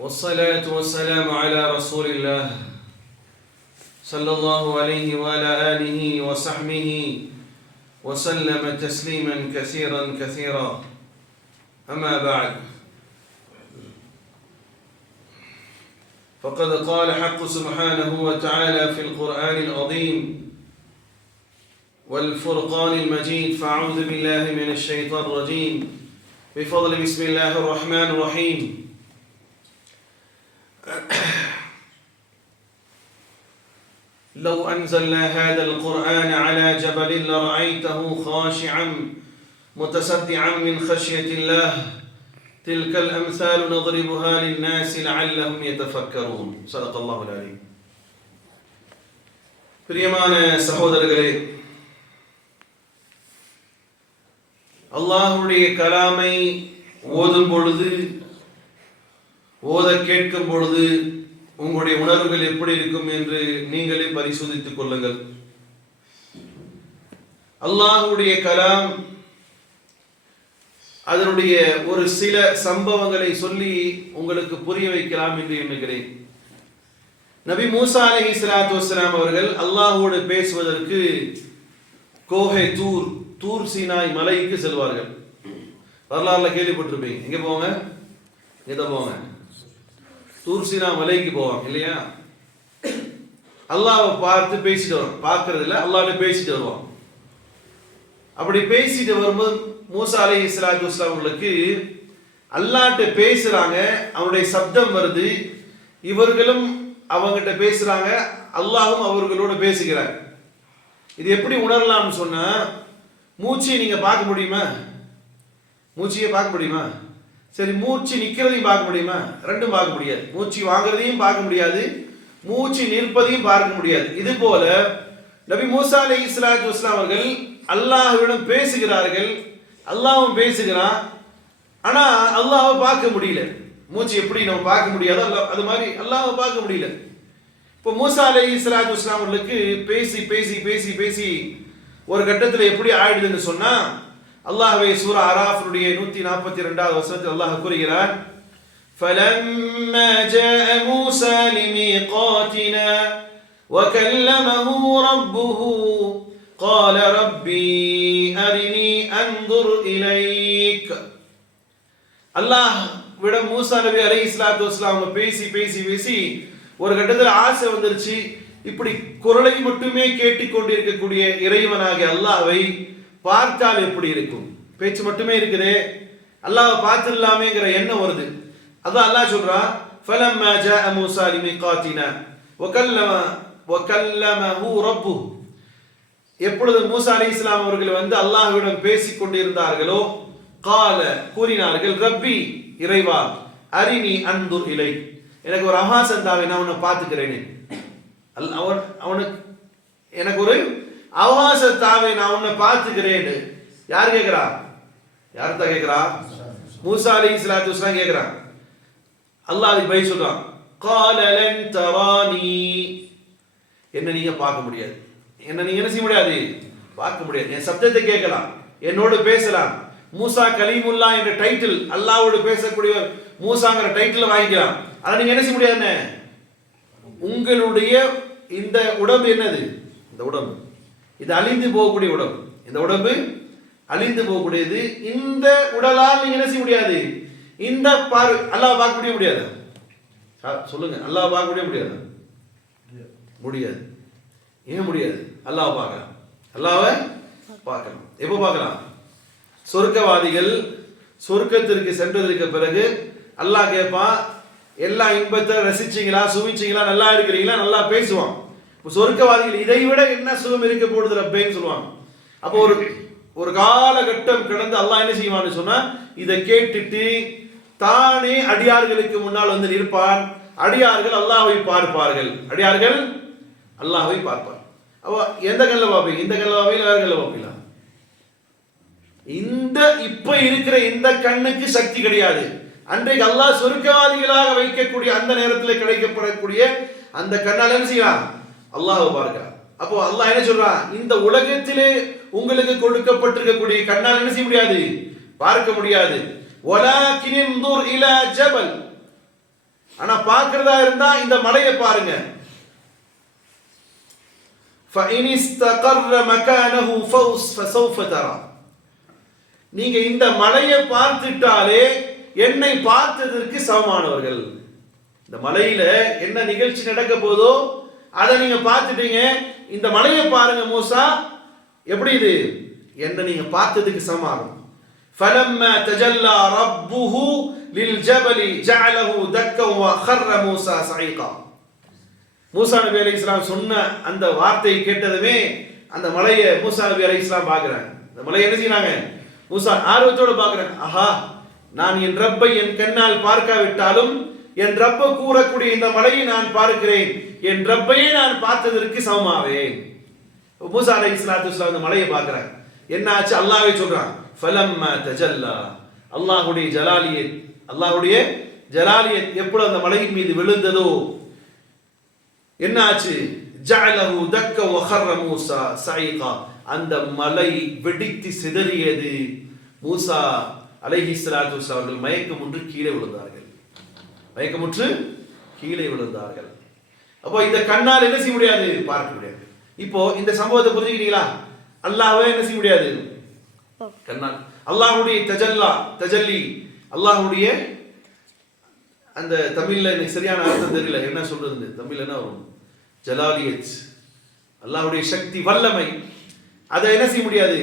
والصلاة والسلام على رسول الله صلى الله عليه وعلى آله وصحبه وسلم تسليما كثيرا كثيرا. أما بعد فقد قال حق سبحانه وتعالى في القرآن العظيم والفرقان المجيد فأعوذ بالله من الشيطان الرجيم. بفضل بسم الله الرحمن الرحيم. لو أنزلنا هذا القرآن على جبل لرأيته خاشعا متصدعا من خشية الله تلك الأمثال نضربها للناس لعلهم يتفكرون صدق الله العليم பிரியமான சகோதரர்களே அல்லாஹுடைய கலாமை ஓதும் பொழுது ஓத கேட்கும் பொழுது உங்களுடைய உணர்வுகள் எப்படி இருக்கும் என்று நீங்களே பரிசோதித்துக் கொள்ளுங்கள். அல்லாஹுடைய கலாம் அதனுடைய ஒரு சில சம்பவங்களை சொல்லி உங்களுக்கு புரிய வைக்கலாம் என்று எண்ணுகிறேன். நபி மூசா அலி இஸ்லாத்து வஸ்லாம் அவர்கள் அல்லாஹோடு பேசுவதற்கு கோஹை தூர் தூர் சீனாய் மலைக்கு செல்வார்கள். வரலாறுல கேள்விப்பட்டிருப்பீங்க. எங்க போங்க எதை போங்க தூர்சினா மலைக்கு போவாங்க இல்லையா? அல்லாவை பார்த்து பேசிட்டு வரும். பார்க்கறது இல்லை அல்லாஹ்ட்ட பேசிட்டு வருவான். அப்படி பேசிட்டு வரும்போது மூசா அலி இஸ்லாத்து வஸ்லாம் அல்லாட்ட பேசுறாங்க அவனுடைய சப்தம் வருது. இவர்களும் அவங்ககிட்ட பேசுறாங்க அல்லாஹும் அவர்களோட பேசுகிறார். இது எப்படி உணரலாம்னு சொன்னா மூச்சையை நீங்க பார்க்க முடியுமா? மூச்சையை பார்க்க முடியுமா? சரி மூச்சு நிற்கிறதையும் பார்க்க முடியுமா? ரெண்டும் பார்க்க முடியாது. மூச்சு வாங்குறதையும் பார்க்க முடியாது. மூச்சு நிற்பதையும் பார்க்க முடியாது. இது போல நபி மூசா அலி இஸ்லாத்து இஸ்லாம் அவர்கள் அல்லாஹுவிடம் பேசுகிறார்கள். அல்லாவும் பேசுகிறான். ஆனா அல்லாவை பார்க்க முடியல. மூச்சு எப்படி நம்ம பார்க்க முடியாதோ அல்லாஹ் அது மாதிரி அல்லாஹ்வை பார்க்க முடியல. இப்போ மூசா அலி இஸ்லாத்து இஸ்லாம் அவர்களுக்கு பேசி பேசி பேசி பேசி ஒரு கட்டத்தில் எப்படி ஆயிடுதுன்னு சொன்னா அல்லாஹ்வை சூரா அராஃபுடைய நூத்தி நாற்பத்தி ரெண்டாவது வசனத்தில் அல்லாஹ் கூறுகிறார் فلما جاء موسى لميقاتنا وكلمه ربه قال ربي أرني أنظر إليك அல்லாஹ் விட மூசா நபி அலை இஸ்லாத்து வஸ்லாம் பேசி பேசி பேசி ஒரு கட்டத்தில் ஆசை வந்துருச்சு இப்படி குரலை மட்டுமே கேட்டுக்கொண்டிருக்கக்கூடிய இறைவனாகிய அல்லாஹ்வை பார்த்தால் எப்படி இருக்கும் பேச்சு மட்டுமே இருக்குது அல்லாஹ் பார்த்துடலாமேங்கிற எண்ணம் வருது அதான் அல்லாஹ் சொல்றான் فلما جاء موسى لميقاتنا وكلم وكلمه ربه எப்பொழுது மூசா அலி இஸ்லாம் அவர்கள் வந்து அல்லாஹ்விடம் பேசிக் கொண்டிருந்தார்களோ கால கூறினார்கள் ரப்பி இறைவா அரினி அன்புர் இலை எனக்கு ஒரு அகாசம் தாவை நான் உன்னை பார்த்துக்கிறேனே அல் அவன் அவனுக்கு எனக்கு ஒரு அவகாசத்தாவை நான் உன்னை பார்த்துக்கிறேன் யார் கேட்கிறா யார் தான் கேட்கிறா மூசா அலி இஸ்லாத்து வஸ்லாம் கேட்கிறான் அல்லாஹ் அதுக்கு பை சொல்றான். காலலன் தவானி என்ன நீங்க பார்க்க முடியாது. என்ன நீங்க என்ன செய்ய முடியாது? பார்க்க முடியாது. என் சப்தத்தை கேட்கலாம். என்னோடு பேசலாம். மூசா கலீமுல்லா என்ற டைட்டில் அல்லாவோடு பேசக்கூடியவர் மூசாங்கிற டைட்டில் வாங்கிக்கலாம். அதை நீங்க என்ன செய்ய முடியாதுன்னு உங்களுடைய இந்த உடம்பு என்னது? இந்த உடம்பு. இது அழிந்து போகக்கூடிய உடம்பு. இந்த உடம்பு அழிந்து போகக்கூடியது. இந்த உடலால் நீங்க என்ன செய்ய முடியாது? இந்த பார் அல்லாஹ் பார்க்க முடிய முடியாது சொல்லுங்க. அல்லாஹ் பார்க்க முடியாது? முடியாது. ஏன் முடியாது? அல்லாஹ் பார்க்கலாம். அல்லாவை பார்க்கலாம். எப்போ பார்க்கலாம்? சொர்க்கவாதிகள் சொர்க்கத்திற்கு சென்றதற்கு பிறகு அல்லாஹ் கேட்பான் எல்லா இன்பத்தை ரசிச்சீங்களா? சுமிச்சீங்களா நல்லா இருக்கிறீங்களா? நல்லா பேசுவான். சொர்க்கவாதிகள் இதை விட என்ன சுகம் இருக்க போடுது ரப்பேன்னு சொல்லுவாங்க. அப்போ ஒரு ஒரு காலகட்டம் கடந்து அல்லாஹ் என்ன செய்வான்னு சொன்னா இதை கேட்டுட்டு தானே அடியார்களுக்கு முன்னால் வந்து நிற்பார் அடியார்கள் அல்லாஹை பார்ப்பார்கள். அடியார்கள் அல்லாஹை பார்ப்பார். அப்போ எந்த கல்ல பார்ப்பீங்க? இந்த கல்ல பார்ப்பீங்க வேற கல்ல பார்ப்பீங்களா? இந்த இப்ப இருக்கிற இந்த கண்ணுக்கு சக்தி கிடையாது. அன்றைக்கு அல்லாஹ் சொர்க்கவாதிகளாக வைக்கக்கூடிய அந்த நேரத்தில் கிடைக்கப்படக்கூடிய அந்த கண்ணால் என்ன செய்யலாம் அல்லாஹ் பார்க்கிறான். அப்போ அல்லாஹ் என்ன சொல்றான் இந்த உலகத்திலே உங்களுக்கு கொடுக்கப்பட்டிருக்கக்கூடிய கண்ணால் என்ன செய்ய முடியாது? பார்க்க முடியாது. ஜபல். ஆனா பார்க்கிறதா இருந்தா இந்த மலையை பாருங்க. நீங்க இந்த மலையை பார்த்துட்டாலே என்னை பார்த்ததற்கு சமமானவர்கள். இந்த மலையில என்ன நிகழ்ச்சி நடக்க போதோ அதை நீங்க பார்த்துட்டீங்க இந்த மலையை பாருங்க மூசா எப்படி இது என்ன நீங்க பார்த்ததுக்கு சமமாகும் فلما تجلى ربه للجبل جعله دكا وخر موسى صعيقا மூசா நபி அலி இஸ்லாம் சொன்ன அந்த வார்த்தையை கேட்டதுமே அந்த மலையை மூசா நபி அலி இஸ்லாம் பார்க்குறாங்க அந்த மலையை என்ன செய்யறாங்க மூசா ஆர்வத்தோடு பார்க்குறாங்க ஆஹா நான் என் ரப்பை என் கண்ணால் பார்க்காவிட்டாலும் என் ரப்ப கூறக்கூடிய இந்த மலையை நான் பார்க்கிறேன். என் ரப்பையே நான் பார்த்ததற்கு சமமாவேன். மூசா அலை இஸ்லாத்து இஸ்லாம் இந்த மலையை பார்க்குறாங்க என்ன ஆச்சு? அல்லாவே சொல்றான். ஃபலம்ம தஜல்லா. அல்லாஹுடைய ஜலாலியத் அல்லாஹுடைய ஜலாலியத் எப்பொழுது அந்த மலையின் மீது விழுந்ததோ? என்ன ஆச்சு? ஜஅலஹு தக்க வஹர்ர மூசா சைகா. அந்த மலை வெடித்து சிதறியது. மூசா அலைஹிஸ்லாத்து ஸலாத்து வஸலாம் மயக்கம் ஒன்று கீழே விழுந்தார். மயக்கமுற்று கீழே விழுந்தார்கள். அப்போ இந்த கண்ணால் என்ன செய்ய முடியாது? பார்க்க முடியாது. இப்போ இந்த சம்பவத்தை புரிஞ்சுக்கிறீங்களா அல்லாஹ்வே என்ன செய்ய முடியாது? கண்ணால். அல்லாஹ்வுடைய தஜல்லா தஜல்லி. அல்லாஹ்வுடைய அந்த தமிழ்ல எனக்கு சரியான அர்த்தம் தெரியல. என்ன சொல்றது? தமிழ் என்ன வரும்? ஜலாலியத். அல்லாஹ்வுடைய சக்தி வல்லமை. அதை என்ன செய்ய முடியாது?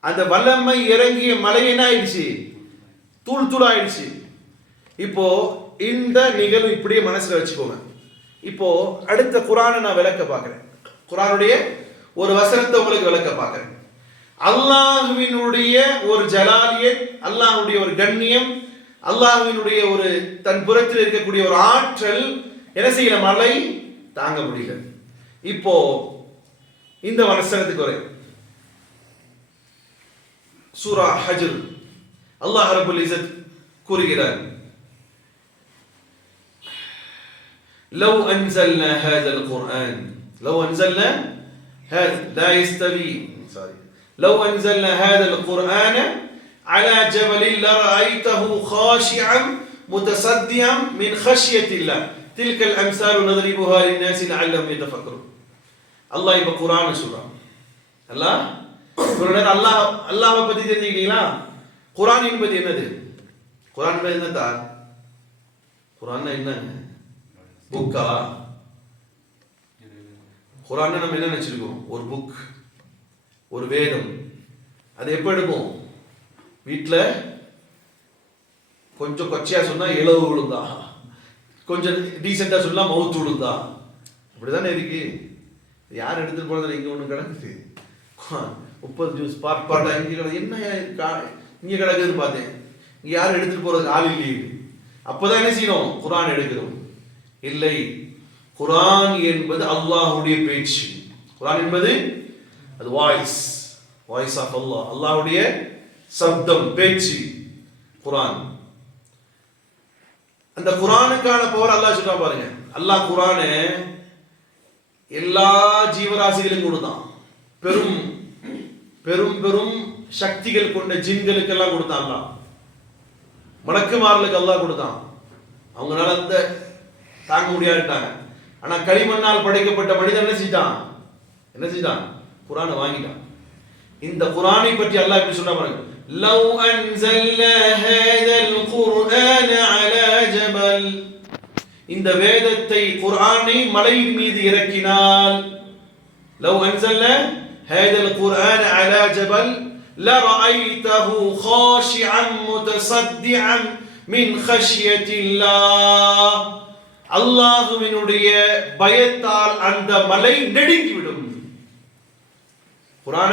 அந்த வல்லமை இறங்கிய மலை என்ன ஆயிடுச்சு? தூள் தூள் ஆயிடுச்சு இப்போ இந்த நிகழ்வு இப்படியே மனசுல வச்சுக்கோங்க. இப்போ அடுத்த குரானை நான் விளக்க பார்க்கிறேன். குரானுடைய ஒரு வசனத்தை உங்களுக்கு விளக்க பார்க்கிறேன். அல்லாஹுவினுடைய ஒரு ஜலாலியத் அல்லாஹுடைய ஒரு கண்ணியம் அல்லாஹுவினுடைய ஒரு தன் புறத்தில் இருக்கக்கூடிய ஒரு ஆற்றல் என்ன செய்யல? மழை தாங்க முடியல. இப்போ இந்த வசனத்துக்கு ஒரு சூரா ஹஜர். அல்லாஹ் ரபுல் இசத் கூறுகிறார். لو أنزلنا هذا القرآن لو أنزلنا هذا لا يستوي sorry. لو أنزلنا هذا القرآن على جبل لرأيته خاشعا متصدعا من خشية الله تلك الأمثال نضربها للناس لعلهم يتفكرون الله يبقى قرآن سورة الله قرآن الله الله பத்தி தெரிஞ்சுக்கிட்டீங்களா குரான் என்பது என்னது குரான் என்பது என்ன தான் குரான் என்னங்க புக்கா? குரான் நம்ம என்ன நினைச்சிருக்கோம்? ஒரு புக் ஒரு வேதம். அது எப்போ எடுப்போம்? வீட்டில் கொஞ்சம் கொச்சையாக சொன்னால் இளவு விழுந்தா. கொஞ்சம் டீசெண்டாக சொன்னால் மவுத்து விழுந்தா. இப்படிதானே இருக்கு. யார் எடுத்துகிட்டு போகிறதில்ல இங்கே ஒன்று கிடக்குது? முப்பது ஜூஸ் பாட் பாட்டா இங்கே கிடக்கு. என்ன கா- இங்கே கிடக்குதுன்னு பார்த்தேன். இங்கே யாரும் எடுத்துகிட்டு போகிறது ஆள் இல்லையே. அப்போதான் என்ன செய்யணும்? குரான் எடுக்கிறோம். இல்லை. குரான் என்பது அல்லாஹ்வுடைய பேச்சு. குரான் என்பது அது வாய்ஸ் வாய்ஸ் ஆஃப் அல்லாஹ் அல்லாஹுடைய சப்தம் பேச்சு. குரான். அந்த குரானுக்கான பவர் அல்லாஹ் சொல்றா பாருங்க. அல்லாஹ் குரானு எல்லா ஜீவராசிகளுக்கும் கொடுத்தான். பெரும் பெரும் பெரும் சக்திகள் கொண்ட ஜின்களுக்கெல்லாம் கொடுத்தான் அல்லாஹ். மலக்குமார்களுக்கு அல்லாஹ் கொடுத்தான். அவங்களால அந்த தாங்க முடியாதுட்டாங்க ஆனா களிமண்ணால் படைக்கப்பட்ட மனிதன் என்ன செஞ்சான் என்ன செஞ்சான் குரானை வாங்கிட்டான் இந்த குரானை பற்றி அல்லாஹ் இப்படி சொன்னா பாருங்க لو أنزلنا هذا القرآن على جبل இந்த வேதத்தை குர்ஆனை மலையின் மீது இறக்கினால் لو أنزلنا هذا القرآن على جبل لرأيته خاشعا متصدعا من خشية الله அல்லாஹுவினுடைய பயத்தால் அந்த மலை நடுங்கிவிடும். குரான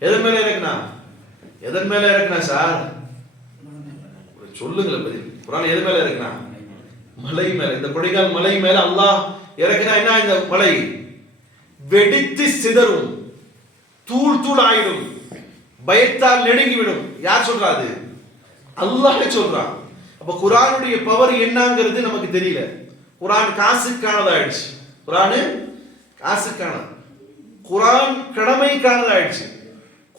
எதன் மேல இறக்குனா? எதன் மேல இறக்குனா சார்? ஒரு சொல்லுங்களேன் பதில். குரான் எது மேல இறக்குனா? மலை மேல. இந்த கொடைக்கால் மலை மேல அல்லாஹ் இறக்குனா என்ன? இந்த மலை. வெடித்து சிதறும். தூள் தூள் ஆயிடும் பயத்தால் நெடுங்கிவிடும். யார் சொல்றா அது? அல்லாஹ் சொல்றான். அப்ப குரானுடைய பவர் என்னங்கிறது நமக்கு தெரியல. குரான் காசுக்கானதாயிடுச்சு குரானு காசுக்கானது குரான் கடமைக்கானதாயிடுச்சு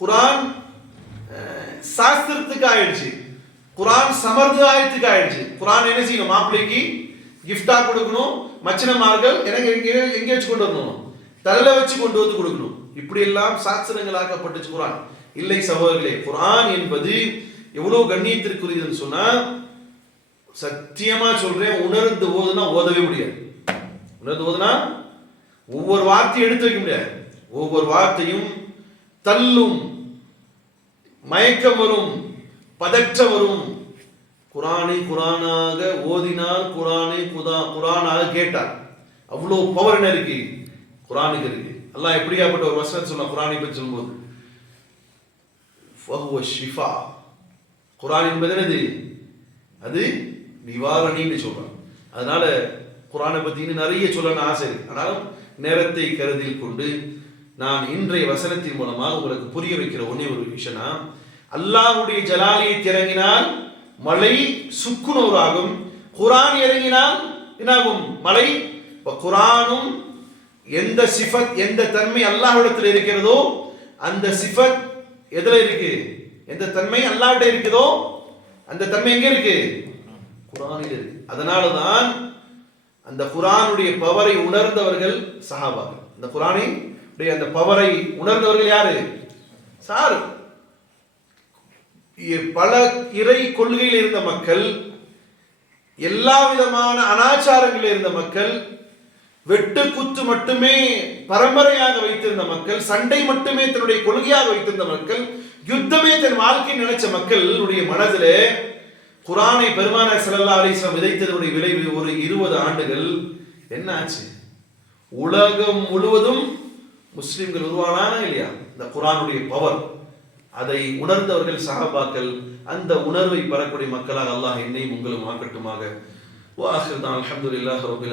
குரான் சாஸ்திரத்துக்கு ஆயிடுச்சு குரான் சமர்தாயத்துக்கு ஆயிடுச்சு குரான் என்ன செய்யணும் மாப்பிள்ளைக்கு கிஃப்டா கொடுக்கணும் மச்சினமார்கள் எனக்கு எங்கே எங்கே வச்சு கொண்டு வரணும் தலையில வச்சு கொண்டு வந்து கொடுக்கணும் இப்படி எல்லாம் சாஸ்திரங்களாக்கப்பட்டுச்சு குரான் இல்லை சகோதரர்களே குரான் என்பது எவ்வளவு கண்ணியத்திற்குரியதுன்னு சொன்னா சத்தியமா சொல்றேன் உணர்ந்து ஓதுனா ஓதவே முடியாது. உணர்ந்து ஓதுனா ஒவ்வொரு வார்த்தையும் எடுத்து வைக்க முடியாது. ஒவ்வொரு வார்த்தையும் தள்ளும் மயக்கம் வரும் பதற்றம் வரும். குரானை குரானாக ஓதினால் குரானை குதா குரானாக கேட்டார். அவ்வளோ பவர் என்ன இருக்கு? குரானுக்கு இருக்கு. அல்லாஹ் எப்படியாப்பட்ட ஒரு வசனம் சொன்ன குரானை பற்றி சொல்லும்போது ஃபஹுவ ஷிஃபா. குரான் என்பது என்னது? அது நிவாரணின்னு சொல்றான் அதனால குரானை பற்றின்னு நிறைய சொல்லணும்னு ஆசை இருக்கு. ஆனாலும் நேரத்தை கருதில் கொண்டு நான் இன்றைய வசனத்தின் மூலமாக உங்களுக்கு புரிய வைக்கிற ஒன்றே ஒரு விஷயம்னா அல்லாஹ்வுடைய ஜலாலியை இறங்கினால் மழை சுக்குநூறாகும் குரான் இறங்கினால் என்னாகும்? மழை. குரானும் எந்த சிஃபத் எந்த தன்மை அல்லாஹிடத்தில் இருக்கிறதோ அந்த சிஃபத் எதுல இருக்கு? எந்த தன்மை அல்லாஹ்விட இருக்குதோ அந்த தன்மை எங்க இருக்கு? குரானில் இருக்கு. அதனால தான் அந்த குரானுடைய பவரை உணர்ந்தவர்கள் சஹாபாக்கள். அந்த குரானை அந்த பவரை உணர்ந்தவர்கள் யாரு? சார். பல இறை கொள்கையில் இருந்த மக்கள் எல்லா விதமான அனாச்சாரங்களில் இருந்த மக்கள் வெட்டு குத்து மட்டுமே பரம்பரையாக வைத்திருந்த மக்கள் சண்டை மட்டுமே தன்னுடைய கொள்கையாக வைத்திருந்த மக்கள் யுத்தமே தன் வாழ்க்கை நினைச்ச மக்களுடைய மனதிலே குரானை பெருமானார் ஸல்லல்லாஹு அலிஸ்லாம் விதைத்ததனுடைய விளைவு ஒரு இருபது ஆண்டுகள். என்ன ஆச்சு? உலகம் முழுவதும் முஸ்லிம்கள் உருவானானா இல்லையா? இந்த குரானுடைய பவர் அதை உணர்ந்தவர்கள் சஹாபாக்கள் அந்த உணர்வை பெறக்கூடிய மக்களாக அல்லாஹ் என்னையும் உங்களும் ஆக்கட்டுமாக. வாஹிர் தான் அல்ஹம்துலில்லாஹி ரபில்